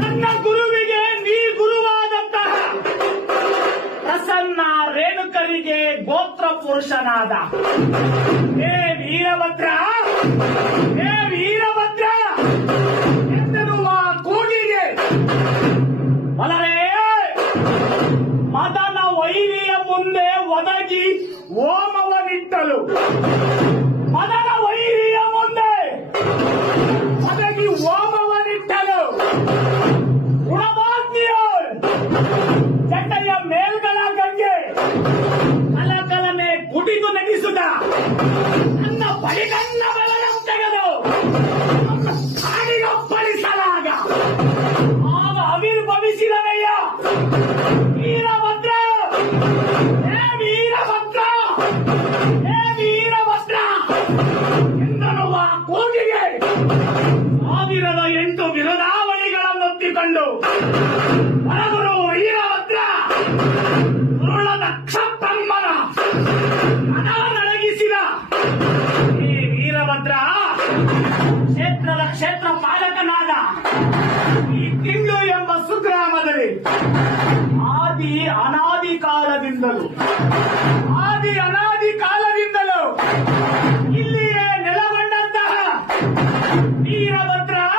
ನನ್ನ ಗುರುವಿಗೆ ನೀ ಗುರುವಾದಂತಹ ಪ್ರಸನ್ನ ರೇಣುಕರಿಗೆ ಗೋತ್ರ ಪುರುಷನಾದ ಹೇ ವೀರಭದ್ರ, ಹೇ ವೀರಭದ್ರ ಎನ್ನುವ ಕೂಗಿಗೆ ಒಲರೇ ಮದನ ವೈರಿಯ ಮುಂದೆ ಒದಗಿ ಓಮವನಿಟ್ಟಲು, ಮದನ ವೈರಿಯ ಮುಂದೆ ಒದಗಿ ಓಮವನಿಟ್ಟಲು ಗುಣಭಾಗ್ಯೋ ಚಟ್ಟೆಯ ಮೇಲ್ಗಳ ಗಂಗೆ ಕಲಕಲನೆ ಕುಡಿದು ನಗಿಸುತ್ತ ನನ್ನ ಬಡಿಗಣ್ಣ ಬಲಗಂ ತೆಗೆದು ಕಾಡಿಗಪ್ಪಳಿಸಲಾಗ ಆಗ ಆವಿರ್ಭವಿಸಿದನಯ್ಯ ವೀರಭದ್ರ, ಹೇ ವೀರಭದ್ರ, ಹೇ ವೀರಭದ್ರ ಎಂದನುವ ಕೂಗಿಗೆ 1008 ಬಿರುದಾವಳಿಗಳನ್ನೊತ್ತಿಕೊಂಡು ಹೊರಗುರು ವೀರಭದ್ರ ದುರುಳ ದಕ್ಷಬ್ರಹ್ಮನ ಮನ ನಡಗಿಸಿದ. ಈ ವೀರಭದ್ರ ಕ್ಷೇತ್ರದ ಕ್ಷೇತ್ರ ಪಾಲಕನಾದ ಈ ತಿಂಗಳು ಎಂಬ ಸುಗ್ರಾಮದಲ್ಲಿ ಅನಾದಿ ಕಾಲದಿಂದಲೂ